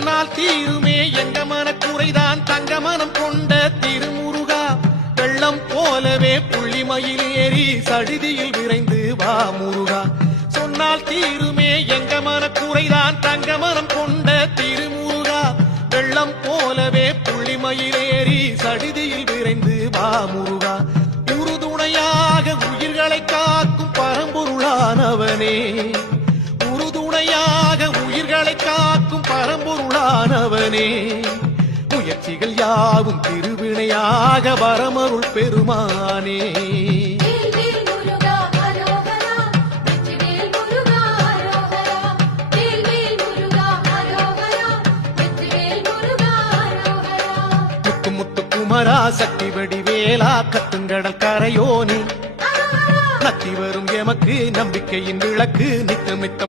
சொன்னால் தீருமே எங்க மனக்குறைதான் தங்க மனம் கொண்ட திருமுருகா. வெள்ளம் போலவே புள்ளிமயில் ஏறி சடிதியில் விரைந்து வா முருகா. சொன்னால் தீருமே எங்க மனக்குறைதான் தங்க மனம் கொண்ட திருமுருகா. வெள்ளம் போலவே புள்ளிமயில் ஏறி சடிதியில் விரைந்து வா முருகா. உறுதுணையாக உயிர்களை காக்கும் பரம்பொருளானவனே. பரம்பொருளானவனே முயற்சிகள் யாவும் திருவினையாக வரமருள் பெருமானே முத்து முத்து குமரா சக்தி வடிவேலா கத்துங்கடல் கரையோனே. நத்தி வரும் எமக்கு நம்பிக்கையின் விளக்கு நித்தமித்த